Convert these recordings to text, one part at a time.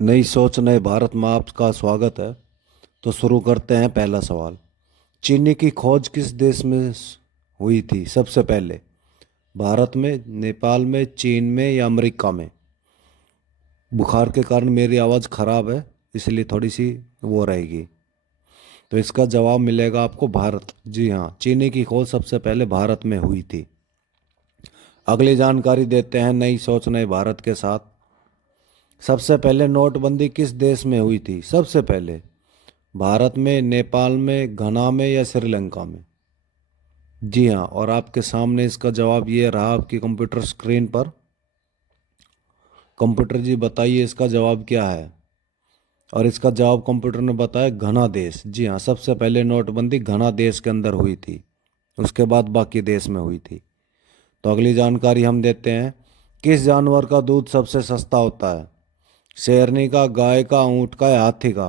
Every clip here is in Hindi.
नई सोच नए भारत में आपका स्वागत है। तो शुरू करते हैं। पहला सवाल, चीनी की खोज किस देश में हुई थी सबसे पहले? भारत में, नेपाल में, चीन में या अमेरिका में? बुखार के कारण मेरी आवाज़ ख़राब है, इसलिए थोड़ी सी वो रहेगी। तो इसका जवाब मिलेगा आपको भारत। जी हाँ, चीनी की खोज सबसे पहले भारत में हुई थी। अगली जानकारी देते हैं नई सोच नए भारत के साथ। सबसे पहले नोटबंदी किस देश में हुई थी सबसे पहले? भारत में, नेपाल में, घना में या श्रीलंका में? जी हाँ, और आपके सामने इसका जवाब ये रहा आपकी कंप्यूटर स्क्रीन पर। कंप्यूटर जी बताइए इसका जवाब क्या है? और इसका जवाब कंप्यूटर ने बताया घना देश। जी हाँ, सबसे पहले नोटबंदी घना देश के अंदर हुई थी, उसके बाद बाकी देश में हुई थी। तो अगली जानकारी हम देते हैं। किस जानवर का दूध सबसे सस्ता होता है? शेरनी का, गाय का, ऊंट का या हाथी का?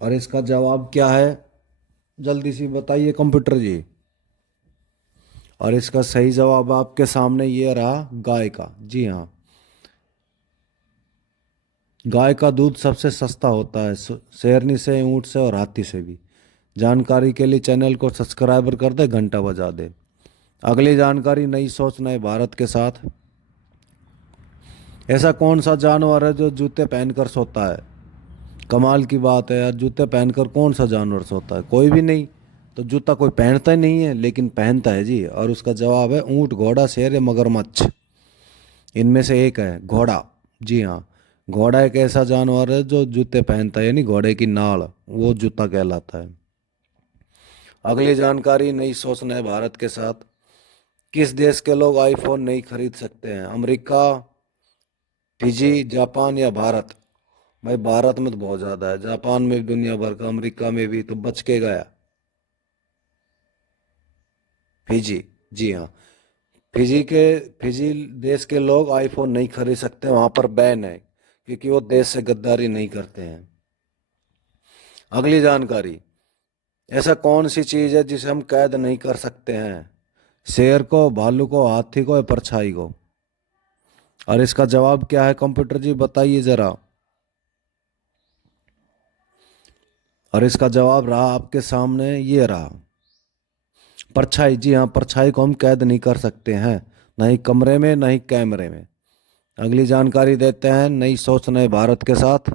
और इसका जवाब क्या है? जल्दी से बताइए कंप्यूटर जी। और इसका सही जवाब आपके सामने ये रहा, गाय का। जी हाँ, गाय का दूध सबसे सस्ता होता है, शेरनी से, ऊंट से और हाथी से भी। जानकारी के लिए चैनल को सब्सक्राइबर कर दे, घंटा बजा दे। अगली जानकारी नई सोच नए भारत के साथ। ऐसा कौन सा जानवर है जो जूते पहनकर सोता है? कमाल की बात है यार, जूते पहनकर कौन सा जानवर सोता है? कोई भी नहीं। तो जूता कोई पहनता ही नहीं है, लेकिन पहनता है जी। और उसका जवाब है ऊंट, घोड़ा, शेर या मगरमच्छ। इनमें से एक है घोड़ा। जी हाँ, घोड़ा एक ऐसा जानवर है जो जूते पहनता है, यानी घोड़े की नाल वो जूता कहलाता है। अगली जानकारी नई सोच नए भारत के साथ। किस देश के लोग आईफोन नहीं खरीद सकते हैं? अमेरिका, फिजी, जापान या भारत? भाई भारत में तो बहुत ज्यादा है, जापान में भी दुनिया भर का, अमेरिका में भी, तो बच के गया फिजी। जी हाँ, फिजी के फिजी देश के लोग आईफोन नहीं खरीद सकते, वहां पर बैन है, क्योंकि वो देश से गद्दारी नहीं करते हैं। अगली जानकारी, ऐसा कौन सी चीज है जिसे हम कैद नहीं कर सकते हैं? शेर को, भालू को, हाथी को या परछाई को? और इसका जवाब क्या है कंप्यूटर जी बताइए जरा। और इसका जवाब रहा आपके सामने, ये रहा परछाई। जी हाँ, परछाई को हम कैद नहीं कर सकते हैं, ना ही कमरे में ना ही कैमरे में। अगली जानकारी देते हैं नई सोच नए भारत के साथ।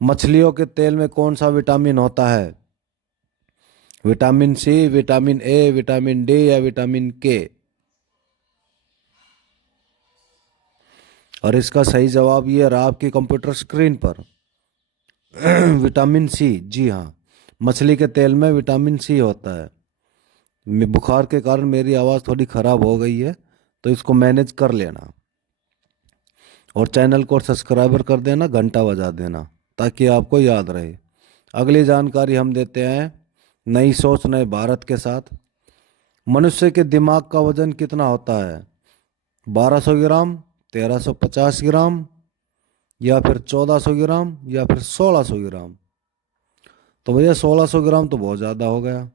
मछलियों के तेल में कौन सा विटामिन होता है? Vitamin C, vitamin A, vitamin D या विटामिन के? और इसका सही जवाब ये रहा आपकी कंप्यूटर स्क्रीन पर। Vitamin C. जी हाँ, मछली के तेल में विटामिन सी होता है। बुखार के कारण मेरी आवाज़ थोड़ी ख़राब हो गई है, तो इसको मैनेज कर लेना। और चैनल को सब्सक्राइबर कर देना, घंटा बजा देना, ताकि आपको याद रहे। अगली जानकारी हम देते हैं नई सोच नए भारत के साथ। मनुष्य के दिमाग का वजन कितना होता है? 1200 ग्राम, 1350 ग्राम या फिर 1400 ग्राम या फिर 1600 ग्राम? तो भैया 1600 ग्राम तो बहुत ज़्यादा हो गया।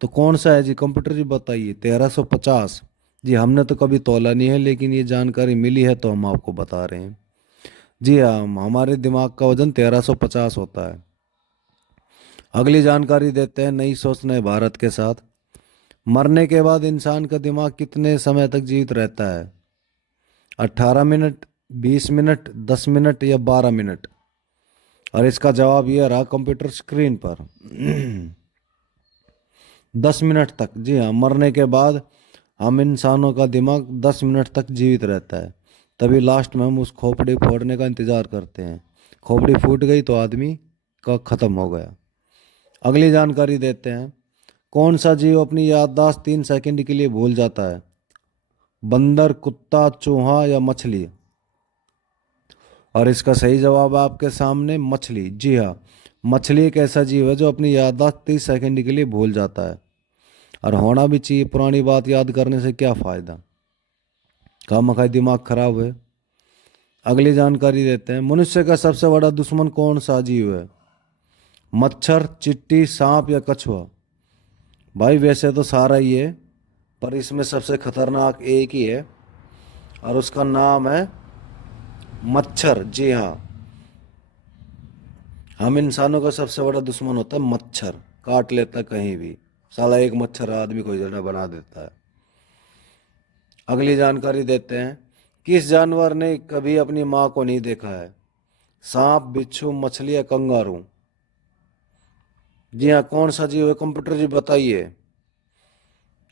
तो कौन सा है जी कंप्यूटर जी बताइए। 1350? जी हमने तो कभी तौला नहीं है, लेकिन ये जानकारी मिली है तो हम आपको बता रहे हैं। जी हाँ, हमारे दिमाग का वजन 1350 होता है। अगली जानकारी देते हैं नई सोच नए भारत के साथ। मरने के बाद इंसान का दिमाग कितने समय तक जीवित रहता है? 18 मिनट, 20 मिनट, 10 मिनट या 12 मिनट? और इसका जवाब यह रहा कंप्यूटर स्क्रीन पर। 10 मिनट तक। जी हाँ, मरने के बाद हम इंसानों का दिमाग 10 मिनट तक जीवित रहता है। तभी लास्ट में हम उस खोपड़ी फोड़ने का इंतजार करते हैं। खोपड़ी फूट गई तो आदमी का खत्म हो गया। अगली जानकारी देते हैं। कौन सा जीव अपनी याददाश्त 3 सेकंड के लिए भूल जाता है? बंदर, कुत्ता, चूहा या मछली? और इसका सही जवाब है आपके सामने, मछली। जी हाँ, मछली एक ऐसा जीव है जो अपनी याददाश्त 30 सेकंड के लिए भूल जाता है। और होना भी चाहिए, पुरानी बात याद करने से क्या फ़ायदा, खामखा दिमाग खराब है। अगली जानकारी देते हैं। मनुष्य का सबसे बड़ा दुश्मन कौन सा जीव है? मच्छर, चींटी, सांप या कछुआ? भाई वैसे तो सारा ही है, पर इसमें सबसे खतरनाक एक ही है, और उसका नाम है मच्छर, जी हाँ। हम इंसानों का सबसे बड़ा दुश्मन होता है मच्छर। काट लेता है कहीं भी। साला एक मच्छर आदमी को जड़ा बना देता है। अगली जानकारी देते हैं। किस जानवर ने कभी अपनी माँ को नहीं देखा है? सांप, बिच्छू, मछली या कंगारू? जी हाँ, कौन सा जीव है कंप्यूटर जी बताइए।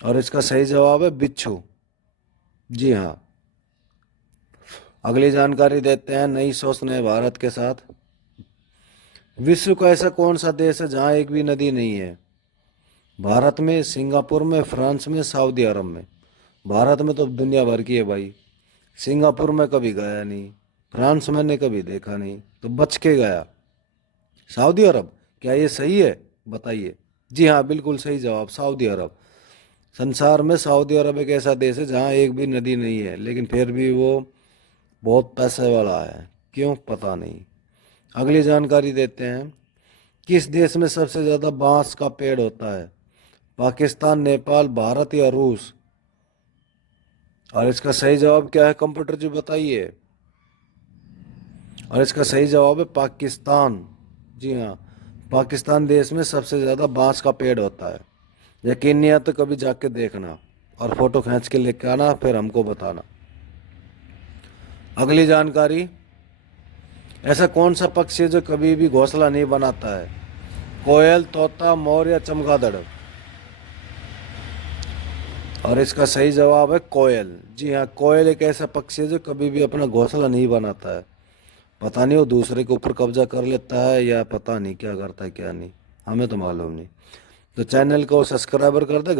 और इसका सही जवाब है बिच्छू। जी हाँ। अगली जानकारी देते हैं नई सोच नए भारत के साथ। विश्व का ऐसा कौन सा देश है जहाँ एक भी नदी नहीं है? भारत में, सिंगापुर में, फ्रांस में, सऊदी अरब में? भारत में तो दुनिया भर की है भाई। सिंगापुर में कभी गया नहीं, फ्रांस मैंने कभी देखा नहीं, तो बच के गया। सऊदी अरब, क्या ये सही है बताइए। जी हाँ, बिल्कुल सही जवाब, सऊदी अरब। संसार में सऊदी अरब एक ऐसा देश है जहाँ एक भी नदी नहीं है, लेकिन फिर भी वो बहुत पैसे वाला है। क्यों पता नहीं। अगली जानकारी देते हैं। किस देश में सबसे ज़्यादा बांस का पेड़ होता है? पाकिस्तान, नेपाल, भारत या रूस? और इसका सही जवाब क्या है कंप्यूटर जी बताइए। और इसका सही जवाब है पाकिस्तान। जी हाँ, पाकिस्तान देश में सबसे ज़्यादा बांस का पेड़ होता है। यकीन नहीं आता तो कभी जाके देखना और फोटो खींच के लेके आना, फिर हमको बताना। अगली जानकारी। ऐसा कौन सा पक्षी है जो कभी भी घोंसला नहीं बनाता है? कोयल, तोता, मोर या चमगादड़? और इसका सही जवाब है कोयल। जी हाँ, कोयल एक ऐसा पक्षी है जो कभी भी अपना घोंसला नहीं बनाता है। पता नहीं वो दूसरे के ऊपर कब्जा कर लेता है या पता नहीं क्या करता है क्या नहीं, हमें तो मालूम नहीं। तो चैनल को सब्सक्राइबर कर दे।